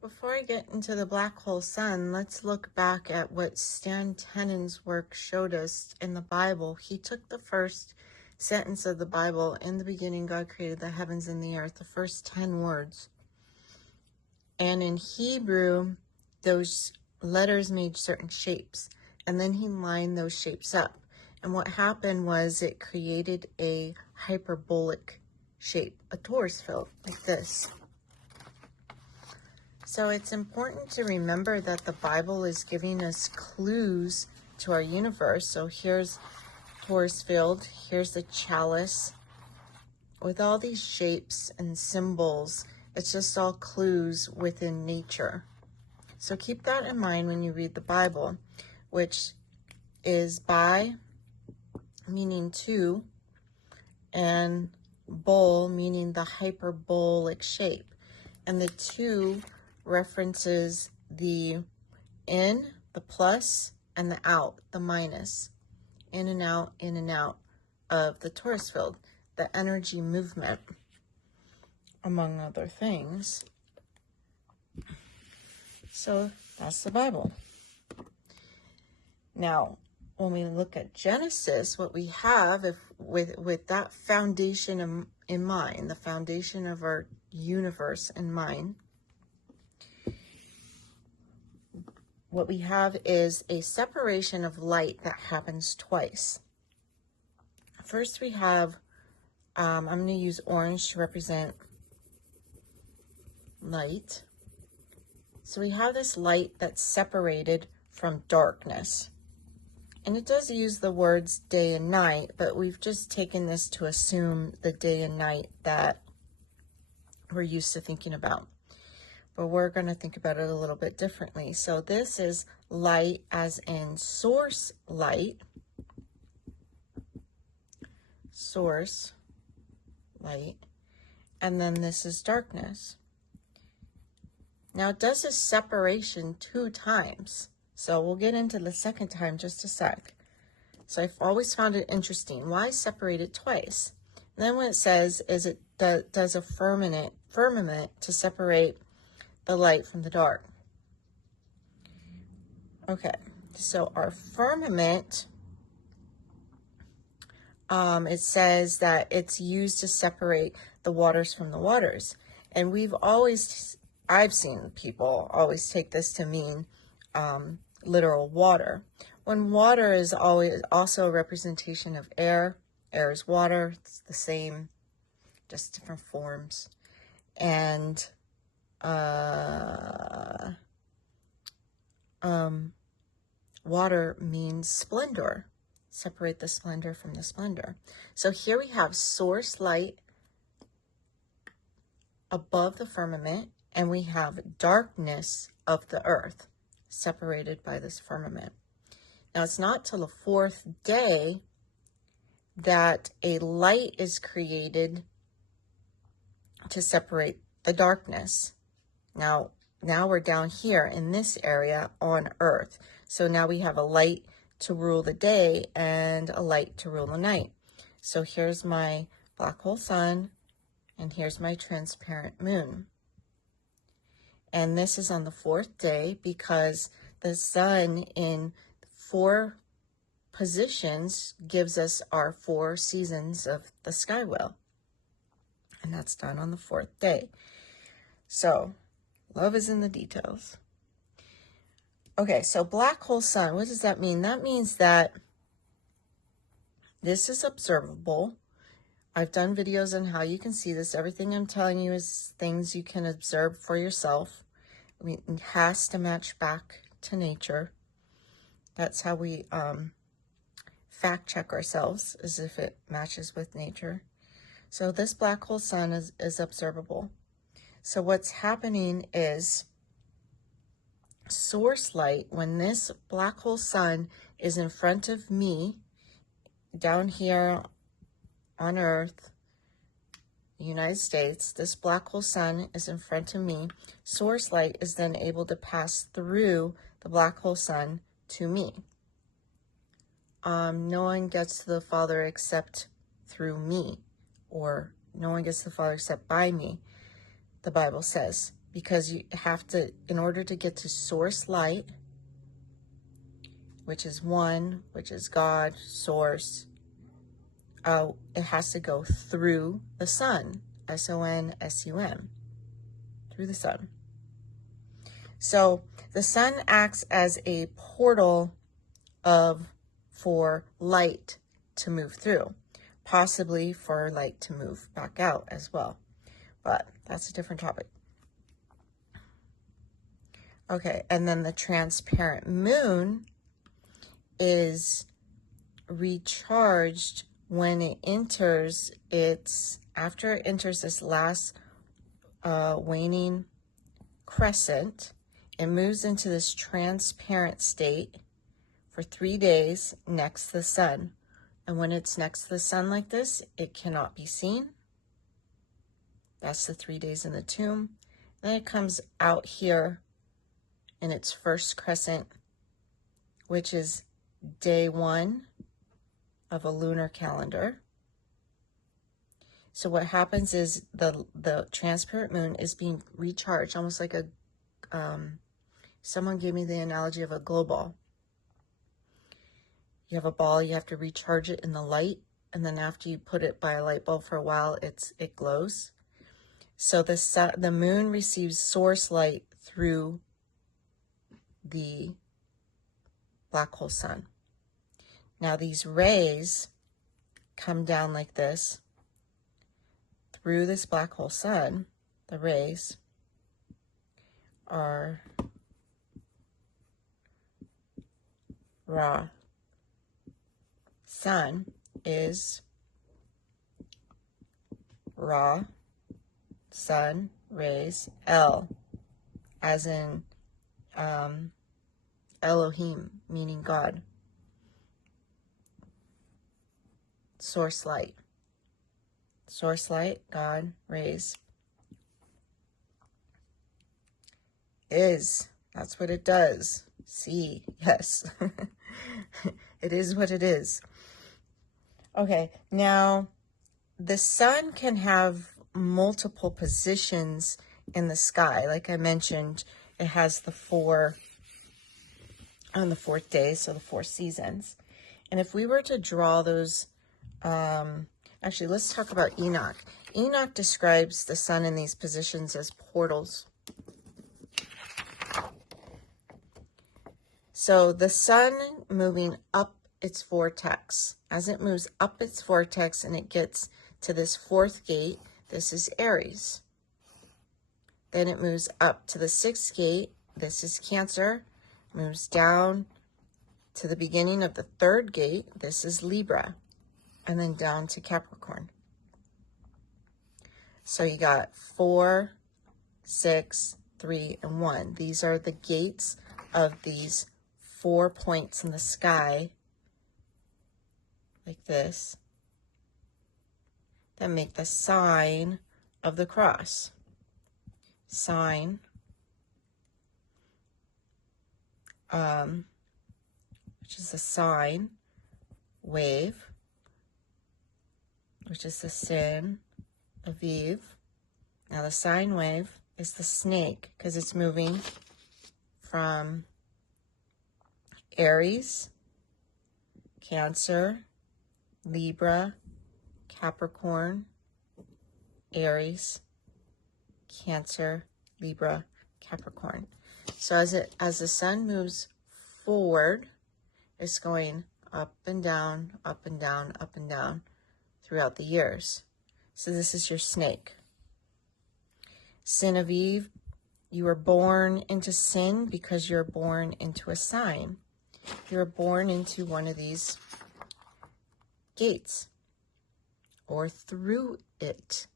Before I get into the black hole sun, let's look back at what Stan Tenon's work showed us in the Bible. He took the first sentence of the Bible, "In the beginning God created the heavens and the earth," the first 10 words. And in Hebrew, those letters made certain shapes, and then he lined those shapes up. And what happened was it created a hyperbolic shape, a torus field, like this. So it's important to remember that the Bible is giving us clues to our universe. So here's torus field, here's the chalice. With all these shapes and symbols, it's just all clues within nature. So keep that in mind when you read the Bible, which is bi, meaning two, and bol, meaning the hyperbolic shape. And the two references the in, the plus, and the out, the minus. In and out of the torus field, the energy movement, among other things. So that's the Bible. Now, when we look at Genesis, what we have, with that foundation in mind, the foundation of our universe in mind, what we have is a separation of light that happens twice. First, we have, I'm going to use orange to represent light. So we have this light that's separated from darkness. And it does use the words day and night, but we've just taken this to assume the day and night that we're used to thinking about. But we're going to think about it a little bit differently. So this is light as in source light. Source light. And then this is darkness. Now it does this separation 2 times. So we'll get into the second time just a sec. So I've always found it interesting. Why separate it twice? And then what it says is it does a firmament to separate the light from the dark. Okay, so our firmament, it says that it's used to separate the waters from the waters. And I've seen people always take this to mean literal water. When water is always also a representation of air. Air is water, it's the same, just different forms. And water means splendor. Separate the splendor from the splendor. So here we have source light above the firmament, and we have darkness of the earth separated by this firmament. Now it's not till the 4th day that a light is created to separate the darkness. Now we're down here in this area on earth. So now we have a light to rule the day and a light to rule the night. So here's my black hole sun, and here's my transparent moon. And this is on the 4th day because the sun in 4 positions gives us our 4 seasons of the sky wheel. And that's done on the 4th day. So love is in the details. Okay, so black hole sun, what does that mean? That means that this is observable. I've done videos on how you can see this. Everything I'm telling you is things you can observe for yourself. I mean, it has to match back to nature. That's how we fact check ourselves, as if it matches with nature. So this black hole sun is observable. So what's happening is source light, when this black hole sun is in front of me, down here on Earth, United States, this black hole sun is in front of me. Source light is then able to pass through the black hole sun to me. No one gets to the Father except through me, or no one gets to the Father except by me, the Bible says. because you have to, in order to get to source light, which is one, which is God, source, it has to go through the sun, S-O-N-S-U-M, through the sun. So the sun acts as a portal for light to move through, possibly for light to move back out as well. But that's a different topic. Okay, and then the transparent moon is recharged when it enters after it enters this last waning crescent. It moves into this transparent state for 3 days next to the sun. And when it's next to the sun like this, it cannot be seen. That's the 3 days in the tomb. Then it comes out here in its first crescent, which is day 1 of a lunar calendar. So what happens is the transparent moon is being recharged, almost like someone gave me the analogy of a glow ball. You have a ball, you have to recharge it in the light, and then after you put it by a light bulb for a while, it glows. So the moon receives source light through the black hole sun. Now these rays come down like this through this black hole sun. The rays are Ra. Sun is Ra, sun, rays, El, as in Elohim, meaning God. Source light. Source light, God, rays. Is. That's what it does. See, yes. It is what it is. Okay, now the sun can have multiple positions in the sky. Like I mentioned, it has the 4 on the 4th day, so the 4 seasons. And if we were to draw those, actually, let's talk about Enoch. Enoch describes the sun in these positions as portals. So the sun moving up its vortex, as it moves up its vortex and it gets to this 4th gate, this is Aries. Then it moves up to the 6th gate, this is Cancer, moves down to the beginning of the 3rd gate, this is Libra, and then down to Capricorn. So you got 4, 6, 3, and 1. These are the gates of these 4 points in the sky, like this, that make the sign of the cross. Sign, which is the sine, wave, which is the sin, Aviv. Now the sine wave is the snake, because it's moving from Aries, Cancer, Libra, Capricorn, Aries, Cancer, Libra, Capricorn. So as the sun moves forward, it's going up and down, up and down, up and down throughout the years. So this is your snake. Sin of Eve, you were born into sin because you're born into a sign. You're born into one of these gates or through it.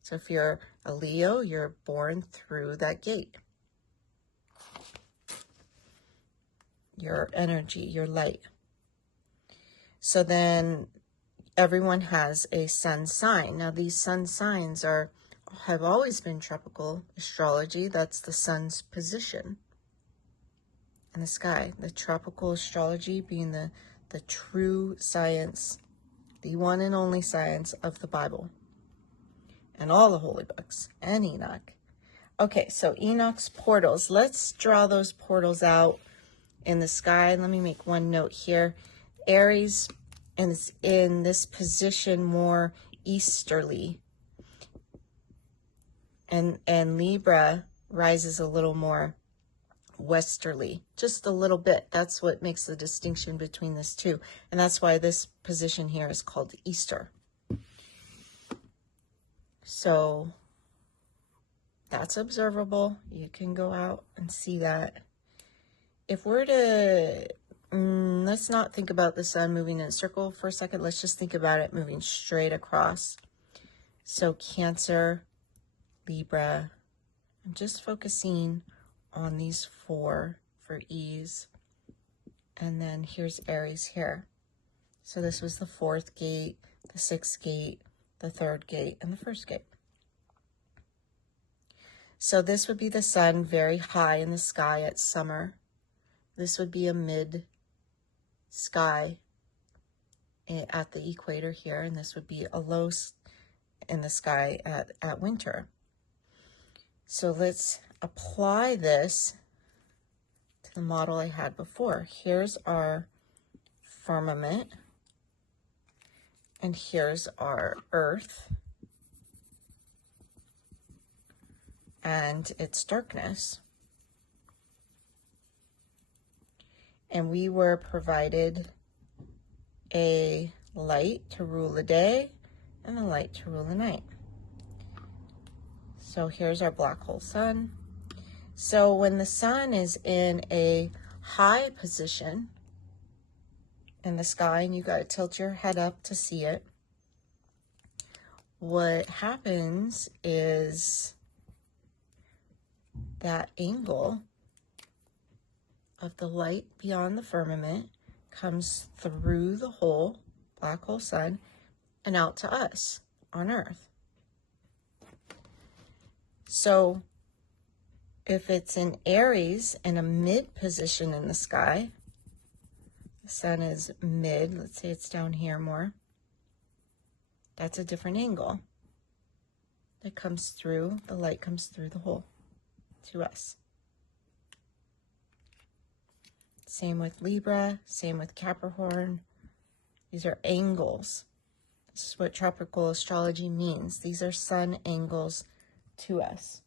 So if you're a Leo, you're born through that gate. Your energy, your light. So then everyone has a sun sign. Now these sun signs have always been tropical astrology. That's the sun's position in the sky. The tropical astrology being the true science, the one and only science of the Bible and all the holy books and Enoch. Okay, so Enoch's portals. Let's draw those portals out in the sky. Let me make one note here. Aries is in this position more easterly. And Libra rises a little more westerly, just a little bit. That's what makes the distinction between this two. And that's why this position here is called Easter. So that's observable. You can go out and see that. If we're to, let's not think about the sun moving in a circle for a second. Let's just think about it moving straight across. So Cancer, Libra, I'm just focusing on these four for ease. And then here's Aries here. So this was the 4th gate, the 6th gate, the 3rd gate, and the 1st gate. So this would be the sun very high in the sky at summer. This would be a mid sky at the equator here, and this would be a low in the sky at winter. So let's apply this to the model I had before. Here's our firmament, and here's our Earth and its darkness. And we were provided a light to rule the day and a light to rule the night. So here's our black hole sun. So when the sun is in a high position in the sky, and you got to tilt your head up to see it, what happens is that angle of the light beyond the firmament comes through the hole, black hole sun, and out to us on Earth. So if it's in Aries in a mid position in the sky, the sun is mid, let's say it's down here more, that's a different angle that comes through, the light comes through the hole to us. Same with Libra, same with Capricorn. These are angles. This is what tropical astrology means. These are sun angles to us.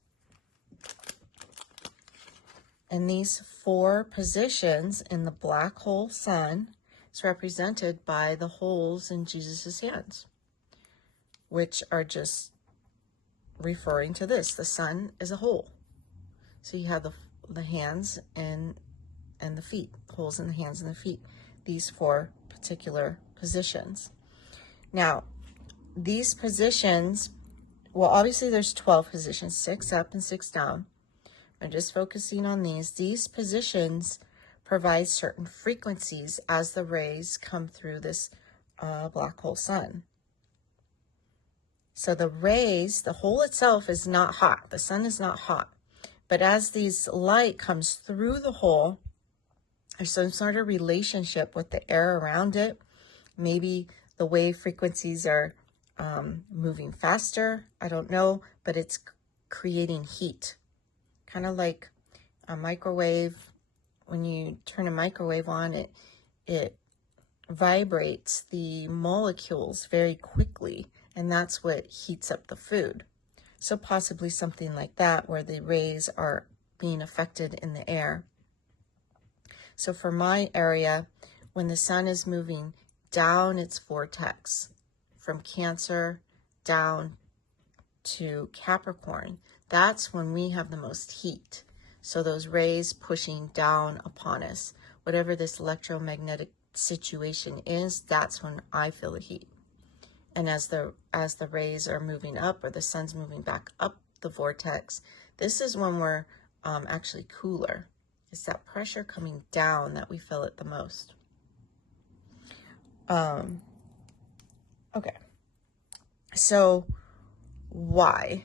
And these 4 positions in the black hole sun is represented by the holes in Jesus's hands, which are just referring to this. The sun is a hole. So you have the hands and the feet, holes in the hands and the feet, these 4 particular positions. Now, these positions, well, obviously there's 12 positions, 6 up and 6 down. I'm just focusing on these. These positions provide certain frequencies as the rays come through this black hole sun. So the rays, the hole itself is not hot. The sun is not hot. But as these light comes through the hole, there's some sort of relationship with the air around it. Maybe the wave frequencies are moving faster. I don't know, but it's creating heat. Kind of like a microwave. When you turn a microwave on, it vibrates the molecules very quickly, and that's what heats up the food. So possibly something like that, where the rays are being affected in the air. So for my area, when the sun is moving down its vortex from Cancer down to Capricorn, that's when we have the most heat. So those rays pushing down upon us, whatever this electromagnetic situation is, that's when I feel the heat. And as the rays are moving up, or the sun's moving back up the vortex, this is when we're actually cooler. It's that pressure coming down that we feel it the most. Okay. So why?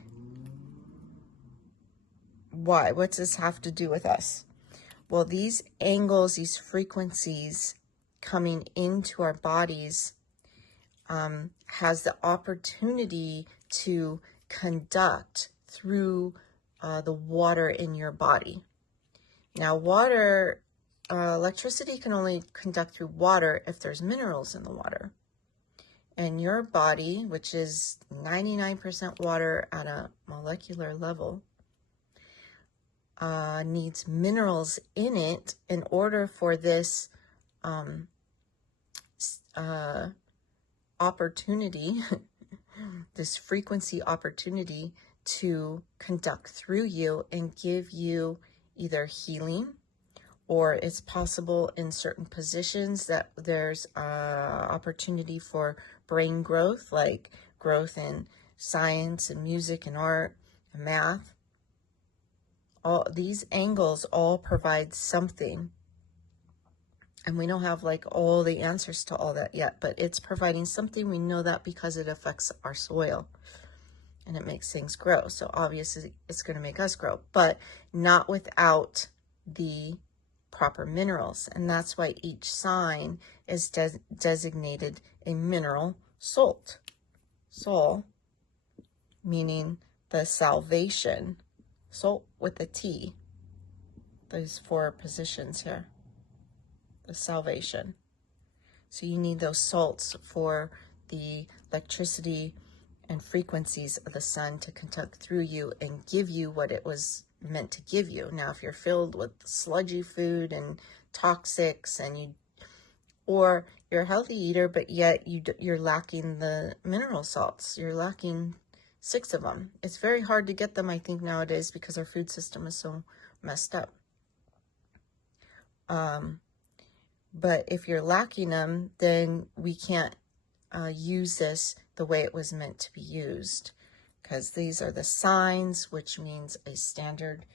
Why? What does this have to do with us? Well, these angles, these frequencies coming into our bodies has the opportunity to conduct through the water in your body. Now, water, electricity can only conduct through water if there's minerals in the water. And your body, which is 99% water at a molecular level, needs minerals in it in order for this opportunity, this frequency opportunity to conduct through you and give you either healing, or it's possible in certain positions that there's opportunity for brain growth, like growth in science and music and art and math. All these angles all provide something, and we don't have like all the answers to all that yet, but it's providing something. We know that because it affects our soil and it makes things grow. So obviously it's going to make us grow, but not without the proper minerals. And that's why each sign is designated a mineral salt. Sol meaning the salvation. Salt with a T. Those 4 positions here. The salvation. So you need those salts for the electricity and frequencies of the sun to conduct through you and give you what it was meant to give you. Now, if you're filled with sludgy food and toxics, and or you're a healthy eater, but yet you're lacking the mineral salts, you're lacking 6 of them. It's very hard to get them, I think, nowadays because our food system is so messed up. But if you're lacking them, then we can't use this the way it was meant to be used, because these are the signs, which means a standard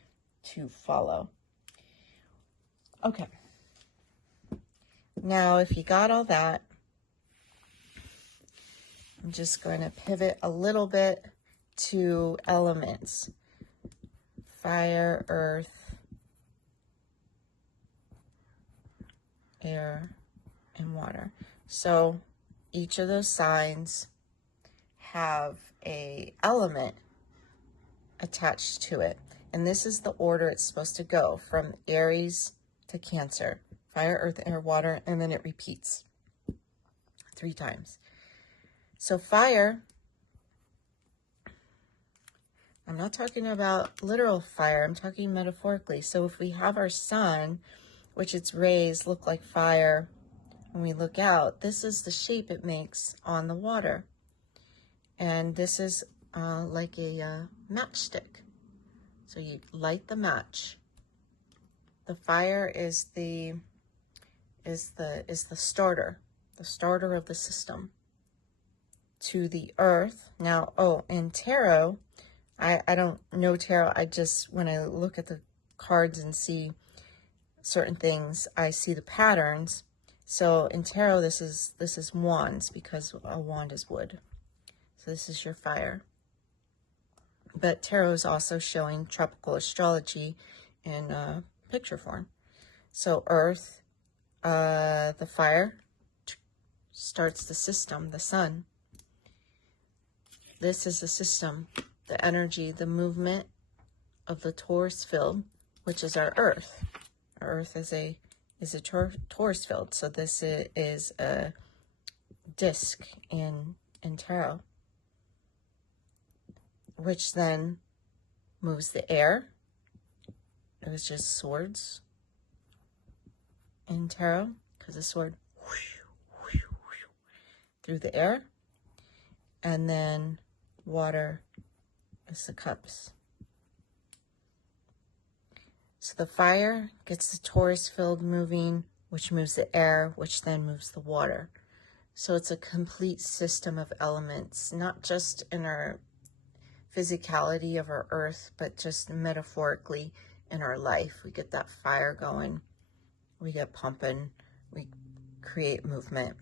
to follow. Okay. Now, if you got all that, I'm just going to pivot a little bit to elements. Fire, earth, air, and water. So each of those signs have a element attached to it. And this is the order it's supposed to go, from Aries to Cancer. Fire, earth, air, water, and then it repeats 3 times. So fire, I'm not talking about literal fire, I'm talking metaphorically. So if we have our sun, which its rays look like fire, when we look out, this is the shape it makes on the water. And this is like a matchstick. So you light the match. The fire is the starter, the starter of the system. To the earth. Now, in tarot, I don't know tarot. I just, when I look at the cards and see certain things, I see the patterns. So in tarot, this is wands, because a wand is wood. So this is your fire. But tarot is also showing tropical astrology in picture form. So earth, the fire starts the system, the sun. This is the system, the energy, the movement of the torus field, which is our earth. Our earth is a torus field. So this is a disc in tarot, which then moves the air. It was just swords in tarot, because the sword through the air. And then water is the cups. So the fire gets the torus field moving, which moves the air, which then moves the water. So it's a complete system of elements, not just in our physicality of our earth, but just metaphorically in our life. We get that fire going, we get pumping, we create movement,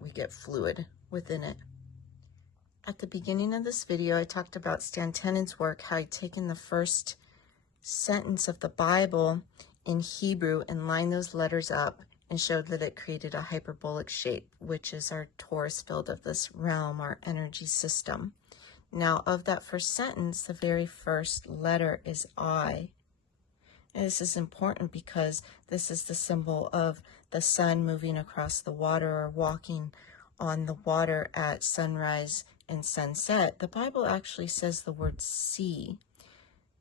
we get fluid within it. At the beginning of this video, I talked about Stan Tenon's work, how he'd taken the first sentence of the Bible in Hebrew and lined those letters up and showed that it created a hyperbolic shape, which is our torus field of this realm, our energy system. Now, of that first sentence, the very first letter is I. And this is important because this is the symbol of the sun moving across the water or walking on the water at sunrise and sunset. The Bible actually says the word sea,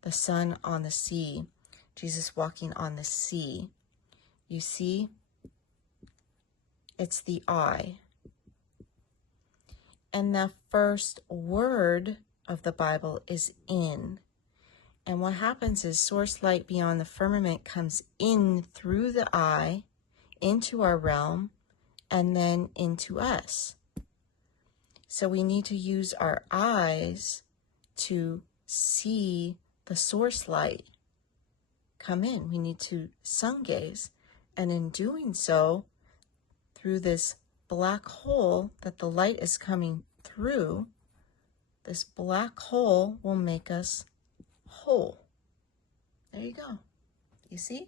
the sun on the sea, Jesus walking on the sea. You see, it's the I. And the first word of the Bible is in. And what happens is source light beyond the firmament comes in through the eye, into our realm, and then into us. So we need to use our eyes to see the source light come in. We need to sun gaze. And in doing so, through this black hole that the light is coming through, this black hole will make us whole. There you go. You see?